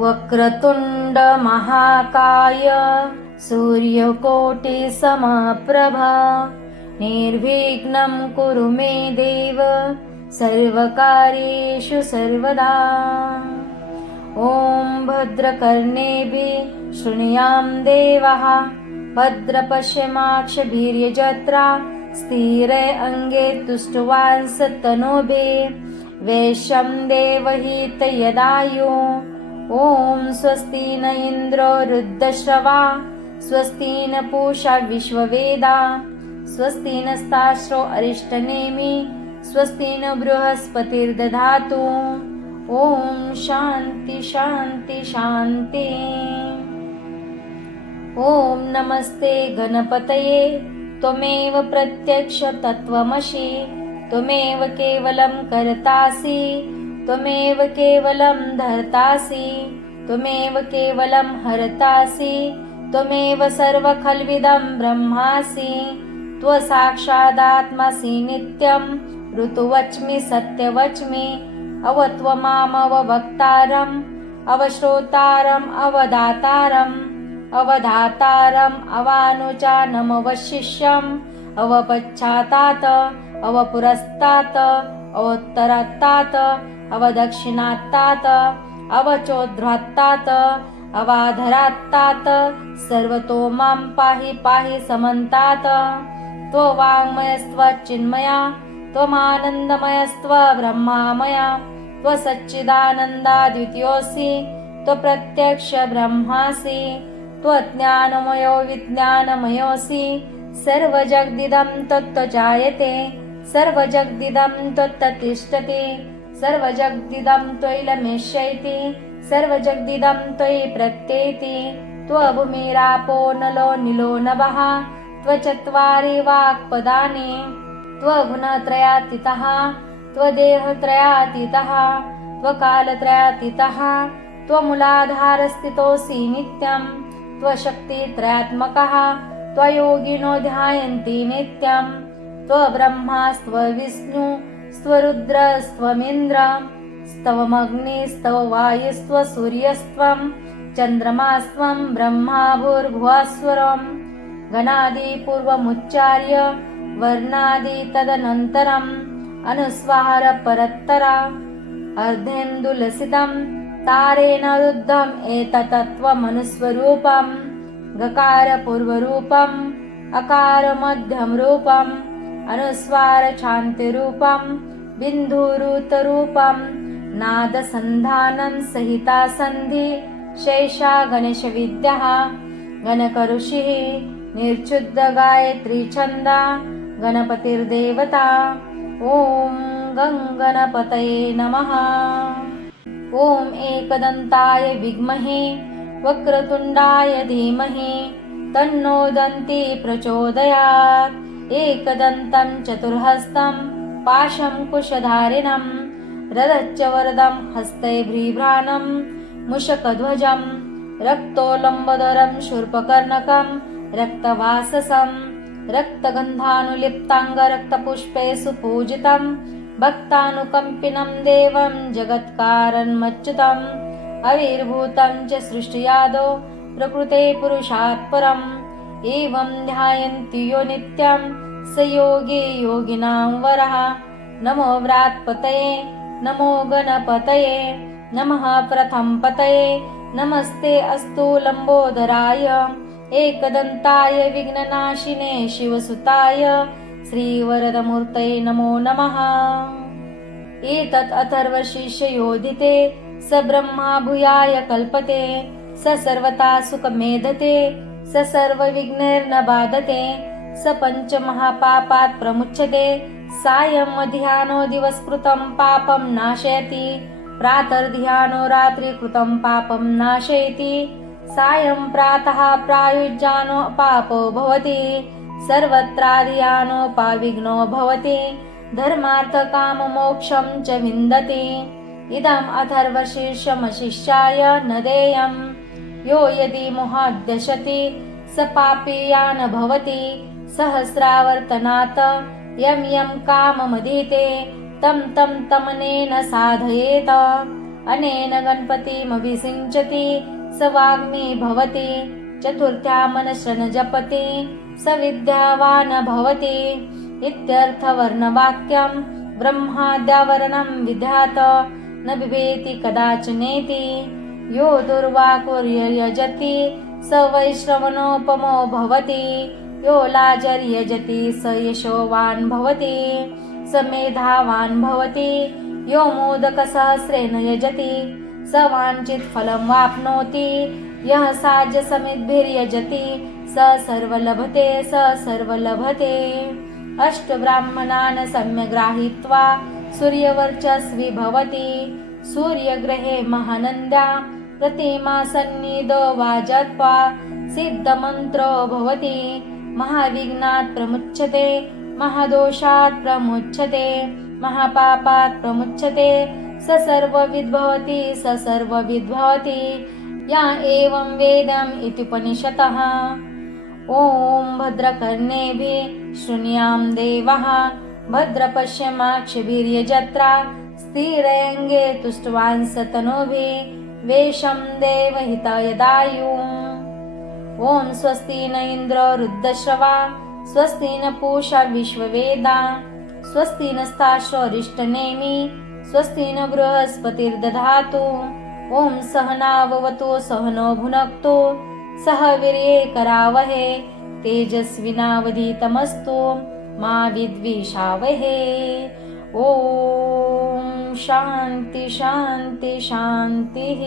वक्रतुंड महाकाय सूर्यकोटि समप्रभ निर्विघ्नं कुरु मे देव सर्वकार्येषु सर्वदा। ॐ भद्रकर्णेभिः शृणुयां देवः भद्रपश्यमाक्षभिर्यजत्रा स्थिरै अङ्गे तुष्टुवांसतनूभिः वैश्यं देवहितयदायु। ॐ स्वस्ति न इन्द्रो वृद्धश्रवा स्वस्ति न पूषा विश्ववेदा स्वस्ति नस्तार्क्ष्यो अरिष्टनेमि स्वस्ति न बृहस्पतिर्दधातु। ॐ शान्ति शान्ति शान्ति। ॐ नमस्ते गणपतये त्वमेव प्रत्यक्ष तत्त्वमसि त्वमेव केवलं कर्तासि त्वमेव केवलं धर्तासि त्वमेव केवलं हर्तासि त्वमेव सर्वखल्विदं ब्रह्मासि त्वसाक्षादात्मासि नित्यं ऋतुवच्मि सत्यवच्मि अवत्वमामवक्तारम् अवश्रोतारम् अवदातारम् अवधातारम् अवानुचानमवशिष्यम् अवपश्चातात् अवपुरस्तात् अवोत्तरात्तात् अवदक्षिणात्तात् अवचोद्ध्रात्तात् अवाधरात्तात् सर्वतो मां पाहि पाहि समन्तात्। त्ववाङ्मयस्त्वचिन्मया त्वमानन्दमयस्त्वब्रह्मामया त्वसच्चिदानन्दाद्वितीयोऽसि त्वप्रत्यक्ष ब्रह्मासि त्वज्ञानमयो विज्ञानमयोऽसि सर्वजगदिदं त्वत्तजायते सर्वजगदिदं त्वत्तिष्ठति सर्वजगदिदं त्वयिलमेष्यति सर्वजगदिदं त्वयि प्रत्येति। त्वभूमिरापो नलो निलो नभः त्वचत्वारि वाक्पदानि त्वगुणत्रयातीतः त्वदेहत्रयातीतः त्वकालत्रयातीतः त्वमूलाधारस्थितोऽसि नित्यं त्वशक्तित्रयात्मकः त्वयोगिनो ध्यायन्ति नित्यं त्वब्रह्मास्त्वविष्णु स्वरुद्रस्त्वमिन्द्र स्तवमग्निस्तववायुस्त्वसूर्यस्त्वं चन्द्रमास्त्वं ब्रह्मा भूर्भुवस्वरं गणादिपूर्वमुच्चार्य वर्णादि तदनन्तरम् अनुस्वार परत्तरा अर्धेन्दुलसितं तारेण रुद्धम् एतत्त्वमनुस्वरूपं गकारपूर्वरूपम् अकारमध्यमरूपम् अनुस्वारशान्तिरूपं बिन्दुरुतरूपं नादसन्धानं सहिता सन्धि शैषा गणेशविद्या गणकऋषिः निर्च्छुद्धगायत्री छन्दा गणपतिर्देवता। ॐ गणपतये नमः। ॐ एकदन्ताय विद्महे वक्रतुण्डाय धीमहि तन्नो दन्ती प्रचोदयात्। एकदन्तं चतुर्हस्तं पाशं कुशधारिणं रथश्च वरदं हस्ते बिभ्राणं मूषकध्वजं रक्तोलम्बोदरं शूर्पकर्णकं रक्तवाससं रक्तगन्धानुलिप्ताङ्गरक्तपुष्पे सुपूजितं भक्तानुकम्पिनं देवं जगत्कारणमच्युतम् आविर्भूतं च सृष्टियादौ प्रकृते पुरुषात् परम् एवं ध्यायन्ति यो नित्यं स योगी योगिनां वरः। नमो व्रात्पतये नमो गणपतये नमः प्रथमपतये नमस्ते अस्तु लम्बोदराय एकदन्ताय विघ्ननाशिने शिवसुताय श्रीवरदमूर्तये नमो नमः। एतत् अथर्वशीर्षयोधिते स ब्रह्मा भूयाय कल्पते स सर्वथा सुखमेधते स सर्वविघ्नैर्न बाधते स पञ्चमहापापात् प्रमुच्यते सायं मध्याह्नो दिवसकृतं पापं नाशयति प्रातर्ध्यानो रात्रिकृतं पापं नाशयति सायं प्रातः प्रायुज्यानो पापो भवति सर्वत्राधियानोपाविघ्नो भवति धर्मार्थकाममोक्षं च विन्दति। इदम् अथर्वशीर्षमशिष्याय न देयं यो यदि मोहाद्यशति स पापीया न भवति सहस्रावर्तनात् यं यं काममधीते तं तं तमनेन साधयेत। अनेन गणपतिमभिषिञ्चति स वाग्मी भवति चतुर्थ्यामनशन् जपति स विद्यावान् भवति इत्यर्थवर्णवाक्यं ब्रह्माद्यावरणं विधात न बिभेति कदाचनेति यो दुर्वाकुर्यजति स वैश्रवणोपमो भवति यो लाजर्यजति स यशोवान् भवति स मेधावान् भवति यो मोदकसहस्रेण यजति स वाञ्छितफलं वाप्नोति यः साज्यसमिद्भिर्यजति स सर्वलभते अष्टब्राह्मणान् सम्यग्राहीत्वा सूर्यवर्चस्वी भवति सूर्यग्रहे महानन्द्या प्रतिमा सन्निधो वाजत्वा सिद्धमन्त्रो भवति महाविघ्नात् प्रमुच्यते महादोषात् प्रमुच्यते महापापात् प्रमुच्यते स सर्वविद्भवति या एवं वेदम् इति उपनिषतः ॐ भद्रकर्णेभिः शृणुयाम देवः भद्रपश्यमाक्षभिर्यजत्रा स्थिरैरङ्गे तुष्टवांसतनूभिः वेशं देवहितायदायुः ॐ स्वस्ति न इन्द्रो वृद्धश्रवा स्वस्ति न पूषा विश्ववेदा स्वस्ति नस्ताश्वरिष्टनेमि स्वस्ति न बृहस्पतिर्दधातु ॐ सहनाववतु सहनो भुनक्तु सह वीर्ये करावहे तेजस्विनावधीतमस्तु मा विद्विषावहे ॐ शान्ति शान्ति शान्तिः।